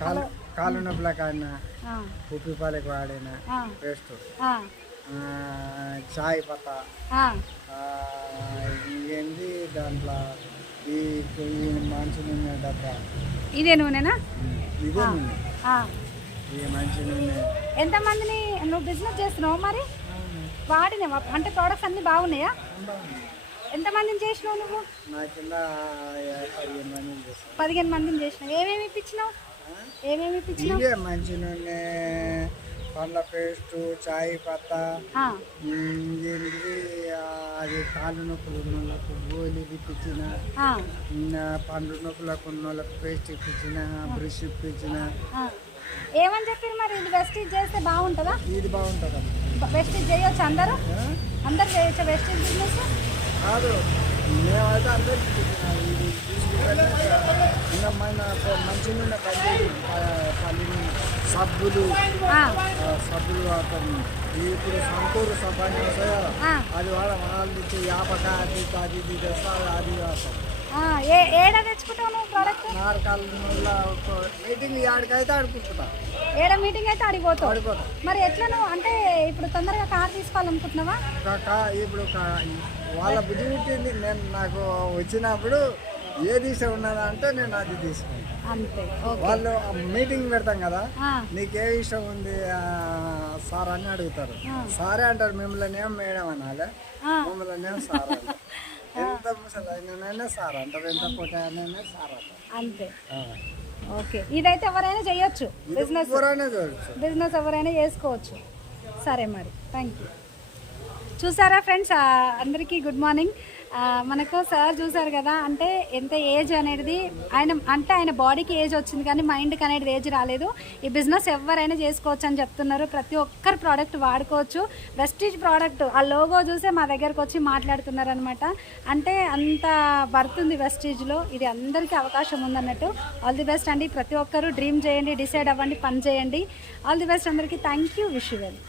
కాలు కాలు నొప్పులకు ఆడిన ఆ, ఉప్పిపాలకు వాడిన పేస్ట్. చాయ్ పత్తా. ఏంది దాంట్లో ఈ మంచి నూనె డబ్బా. ఇదే నూనెనా? ఇదే నూనె. ఈ మంచి నూనె. ఎంతమందిని నువ్వు బిజినెస్ చేస్తున్నావు మరి? వాడినావా? అంటే ప్రోడక్ట్స్ అన్నీ బాగున్నాయా? ఎంతమందిని చేసినావు నువ్వు? పదిహేను మందిని చేసినావు. ఏమేమి ఇప్పించినావు? ఏమేమి ఇవే మంచి నూనె పండ్ల పేస్ట్ చాయ్ పత్తా అది కాళ్ళు నొప్పులు ఉన్న వాళ్ళకు గోళీలు ఇప్పించిన పండ్లు నొప్పులకు ఉన్న వాళ్ళకు పేస్ట్ ఇప్పించిన బ్రష్ ఇప్పించిన. ఏమని చెప్పారు మరి? ఇది వెస్టీజ్ చేస్తే బాగుంటుందా? ఇది బాగుంటుంది? వెస్టీజ్ చేయొచ్చు అందరూ? అందరు చేయొచ్చు వెస్టీజ్ బిజినెస్ కాదు మేమైతే ఇది తీసుకుంటేనే ఇంకా మన మంచి నూనె పల్లి పల్లి సబ్బులు సబ్బులు ఇప్పుడు సంతూరు సబ్బు అని అది వాళ్ళు యాపక అది అది ఇది తెస్తారు అది ఏడ తెచ్చుకుంటావు నువ్వు ప్రోడక్ట్ నారకాల మీటింగ్ ఆడికైతే ఆడుకుంటా ఏడ మీటింగ్ అయితే మరి ఎట్లా నువ్వు? అంటే ఇప్పుడు తొందరగా కార్ తీసుకోవాలనుకుంటున్నావా? ఇప్పుడు వాళ్ళ బుద్ధి పుట్టింది నేను నాకు వచ్చినప్పుడు ఏ దిశ ఉన్నదా అంటే నేను అది తీసుకుంటాను అంతే వాళ్ళు మీటింగ్ పెడతాం కదా నీకే ఇష్టం ఉంది సార్ అని అడుగుతారు. సారే అంటారు మిమ్మల్ని ఏం మేడం అనాలి. మిమ్మల్ని ఏం సార్ ఎంత ముసలైనా సార్ అంటారు ఎంత పొట్టైనా సార్ అంటారు. అంతే. ఓకే. ఇదైతే ఎవరైనా చేయొచ్చు. బిజినెస్. బిజినెస్ ఎవరైనా చేసుకోవచ్చు. సరే మరి. థ్యాంక్ యూ చూసారా ఫ్రెండ్స్? అందరికీ గుడ్ మార్నింగ్. మనకు సార్ చూసారు కదా అంటే ఎంత ఏజ్ అనేది ఆయన అంటే ఆయన బాడీకి ఏజ్ వచ్చింది కానీ మైండ్కి అనేది ఏజ్ రాలేదు. ఈ బిజినెస్ ఎవరైనా చేసుకోవచ్చు అని చెప్తున్నారు. ప్రతి ఒక్కరు ప్రోడక్ట్ వాడుకోవచ్చు. వెస్టీజ్ ప్రోడక్ట్ ఆ లోగో చూసే మా దగ్గరకు వచ్చి మాట్లాడుతున్నారు అనమాట అంటే అంత వర్త్ ఉంది వెస్టీజ్లో. ఇది అందరికీ అవకాశం ఉందన్నట్టు. ఆల్ ది బెస్ట్ అండి. ప్రతి ఒక్కరు డ్రీమ్ చేయండి డిసైడ్ అవ్వండి పని చేయండి. ఆల్ ది బెస్ట్ అందరికీ. Thank you. Wish well